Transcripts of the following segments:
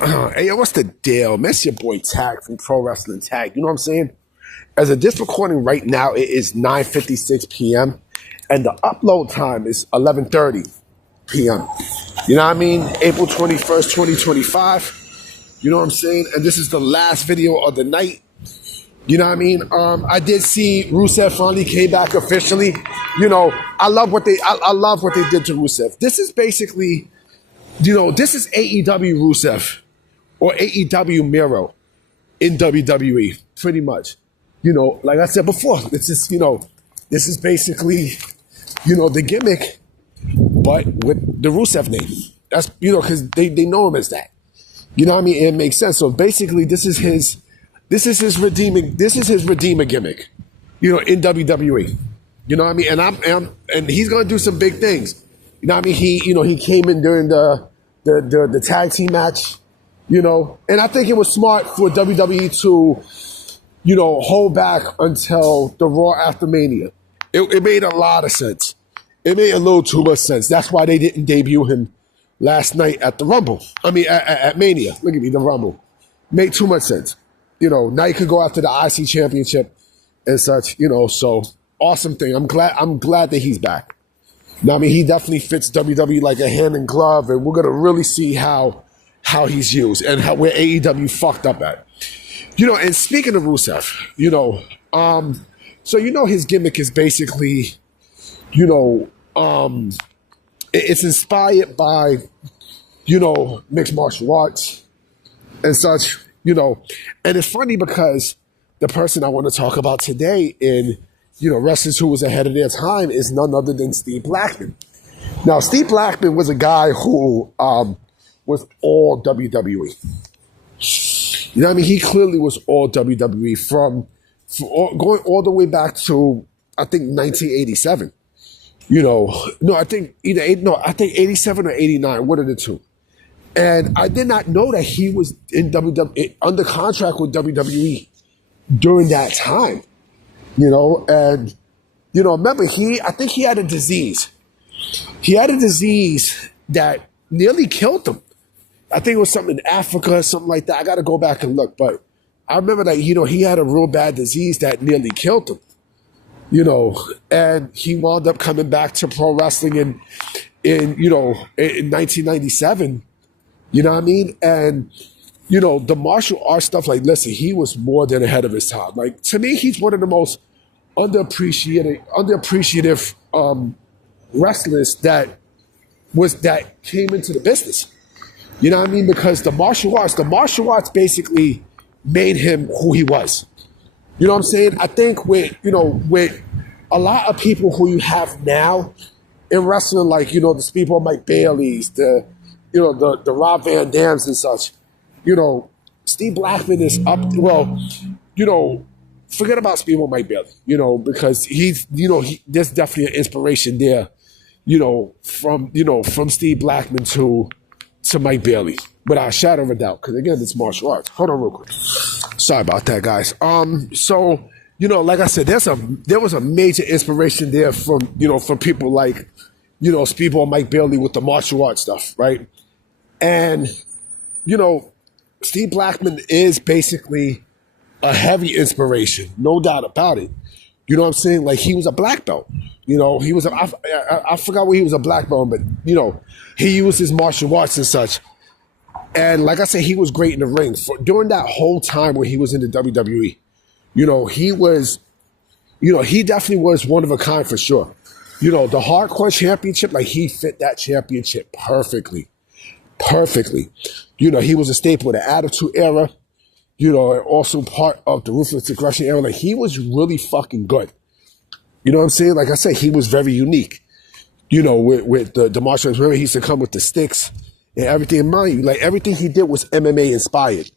Hey, yo, what's the deal? Man, it's your boy Tag from Pro Wrestling Tag. You know what I'm saying? As of this recording right now, it is 9:56 p.m. and the upload time is 11:30 p.m. You know what I mean? April 21st, 2025. You know what I'm saying? And this is the last video of the night. You know what I mean? I did see Rusev finally came back officially. You know, I love what they did to Rusev. This is basically, this is AEW Rusev or AEW Miro in WWE, pretty much. Like I said before, this is basically, the gimmick, but with the Rusev name. That's, because they know him as that. You know what I mean? It makes sense. So basically, this is his redeemer gimmick, in WWE. You know what I mean? And he's gonna do some big things. You know what I mean? He came in during the tag team match, and I think it was smart for WWE to, hold back until the Raw after Mania. It made a lot of sense. It made a little too much sense. That's why they didn't debut him last night at the Rumble. I mean, at Mania. Look at me, the Rumble. Made too much sense. Now you could go after the IC championship and such, so awesome thing. I'm glad that he's back. Now, I mean, he definitely fits WWE like a hand in glove, and we're gonna really see how he's used and where AEW fucked up at. And speaking of Rusev, so his gimmick is basically, it's inspired by, mixed martial arts and such. And it's funny because the person I want to talk about today in, wrestlers who was ahead of their time is none other than Steve Blackman. Now, Steve Blackman was a guy who was all WWE. You know what I mean? He clearly was all WWE from going all the way back to, I think, 1987. I think 87 or 89, one of the two. And I did not know that he was in WWE, under contract with WWE during that time, and, remember I think he had a disease. He had a disease that nearly killed him. I think it was something in Africa or something like that. I got to go back and look, but I remember that, he had a real bad disease that nearly killed him, and he wound up coming back to pro wrestling in 1997. You know what I mean? And, the martial arts stuff, like, listen, he was more than ahead of his time. Like, to me, he's one of the most underappreciative wrestlers that came into the business. You know what I mean? Because the martial arts basically made him who he was. You know what I'm saying? I think with a lot of people who you have now in wrestling, like, the people Mike Bailey's, the Rob Van Dams and such, Steve Blackman is up. Well, forget about Speedball Mike Bailey, because there's definitely an inspiration there, from Steve Blackman to Mike Bailey, without a shadow of a doubt. Because again, it's martial arts. Hold on real quick. Sorry about that, guys. So, like I said, there was a major inspiration there from people like, Speedball Mike Bailey with the martial arts stuff, right? And, Steve Blackman is basically a heavy inspiration, no doubt about it. You know what I'm saying? Like, he was a black belt. He was I forgot where he was a black belt, but, he used his martial arts and such. And like I said, he was great in the ring. During that whole time when he was in the WWE, he definitely was one of a kind for sure. The Hardcore Championship, like, he fit that championship perfectly. He was a staple of the Attitude Era, and also part of the Ruthless Aggression Era. Like, he was really fucking good. You know what I'm saying? Like I said, he was very unique, with the martial arts. Remember, he used to come with the sticks and everything. In mind you, like, everything he did was MMA inspired.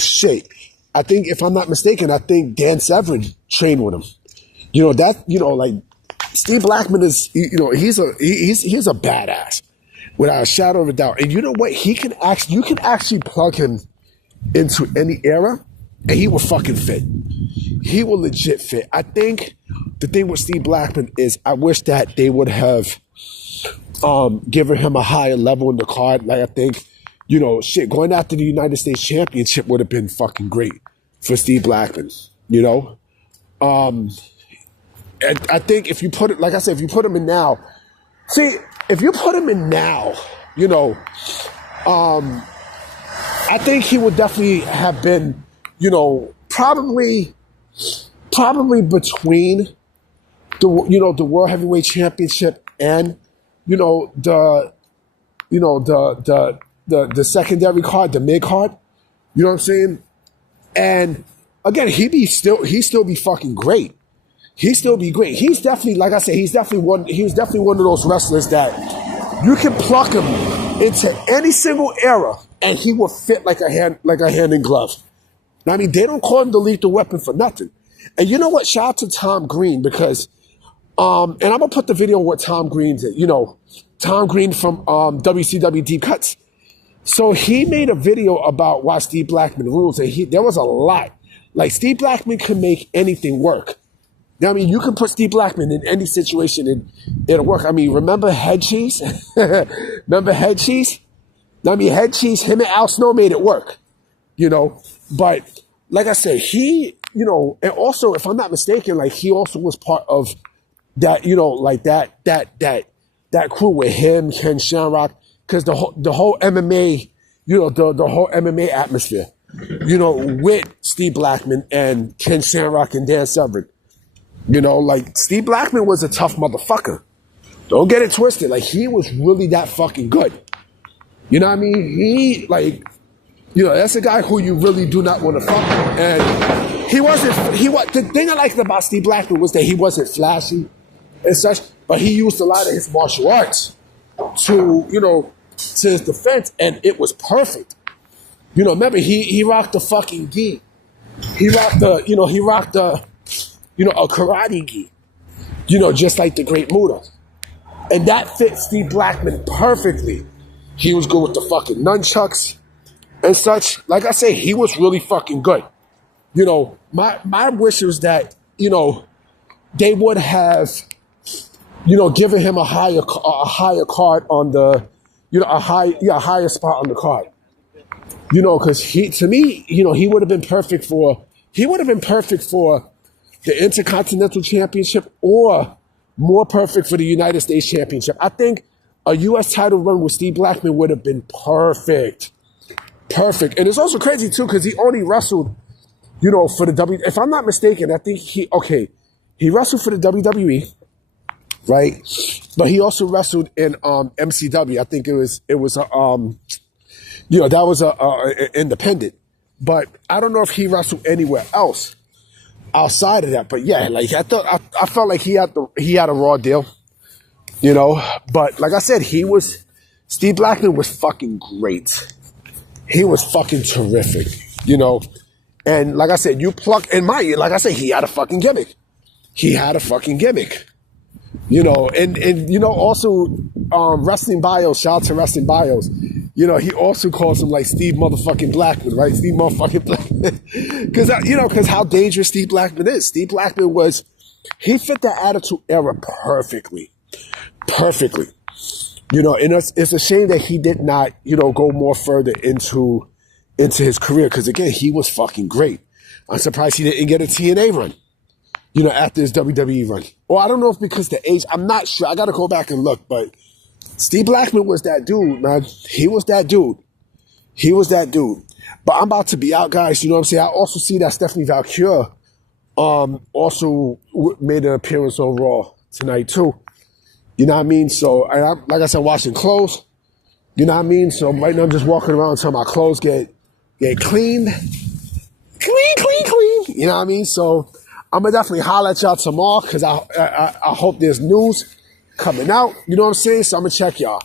Shit. I think, if I'm not mistaken, I think Dan Severn trained with him. Like, Steve Blackman is, he's a badass, without a shadow of a doubt. And you know what? You can actually plug him into any era, and he will fucking fit. He will legit fit. I think the thing with Steve Blackman is, I wish that they would have given him a higher level in the card. Like, I think You know, shit, going after the United States Championship would have been fucking great for Steve Blackman. You know, and I think if you put it, like I said, if you put him in now, see, if you put him in now, you know, I think he would definitely have been, you know, probably between the, you know, the World Heavyweight Championship and, you know, the secondary card, the mid card. You know what I'm saying? And again, he'd still be fucking great. He'd still be great. He's definitely, like I said, he was definitely one of those wrestlers that you can pluck him into any single era and he will fit like a hand in glove. I mean, they don't call him the lethal weapon for nothing. And you know what? Shout out to Tom Green because, and I'm gonna put the video of what Tom Green did. You know, Tom Green from WCW Deep Cuts. So he made a video about why Steve Blackman rules, and there was a lot. Like, Steve Blackman can make anything work. I mean, you can put Steve Blackman in any situation and it'll work. I mean, remember Head Cheese? Remember Head Cheese? I mean, Head Cheese, him and Al Snow made it work, you know. But like I said, he, you know, and also, if I'm not mistaken, like, he also was part of that, you know, like that crew with him, Ken Shamrock, because the whole MMA, you know, the whole MMA atmosphere, you know, with Steve Blackman and Ken Shamrock and Dan Severn. You know, like, Steve Blackman was a tough motherfucker. Don't get it twisted. Like, he was really that fucking good. You know what I mean? He, like, you know, that's a guy who you really do not want to fuck with. And the thing I liked about Steve Blackman was that he wasn't flashy and such, but he used a lot of his martial arts to, you know, to his defense, and it was perfect. You know, remember, he rocked the fucking gi. He rocked a karate gi, you know, just like the Great Muta. And that fit Steve Blackman perfectly. He was good with the fucking nunchucks and such. Like I say, he was really fucking good. You know, my wish was that, you know, they would have, you know, given him a higher card on the, you know, a higher spot on the card. You know, because to me, you know, he would have been perfect for the Intercontinental Championship, or more perfect for the United States Championship. I think a U.S. title run with Steve Blackman would have been perfect. Perfect. And it's also crazy, too, because he only wrestled, you know, for the if I'm not mistaken, I think he wrestled for the WWE, right? But he also wrestled in MCW. I think it was you know, that was a independent. But I don't know if he wrestled anywhere else outside of that. But yeah, like, I felt like he had a raw deal, you know. But like I said, Steve Blackman was fucking great. He was fucking terrific, you know. And like I said, like I said, he had a fucking gimmick. You know, and you know, also Wrestling Bios, shout out to Wrestling Bios. You know, he also calls him like Steve motherfucking Blackman, right? Steve motherfucking Blackman. Because how dangerous Steve Blackman is. Steve Blackman he fit the Attitude Era perfectly. Perfectly. You know, and it's a shame that he did not, you know, go more further into his career. Because again, he was fucking great. I'm surprised he didn't get a TNA run, you know, after his WWE run. Or I don't know if because the age, I'm not sure. I got to go back and look, but Steve Blackman was that dude, man. He was that dude. But I'm about to be out, guys. You know what I'm saying? I also see that Stephanie Valkyrie also made an appearance on Raw tonight, too. You know what I mean? So, like I said, washing clothes. You know what I mean? So right now I'm just walking around until my clothes get cleaned. Clean. You know what I mean? So I'm going to definitely holler at y'all tomorrow because I hope there's news coming out. You know what I'm saying? So I'm going to check y'all.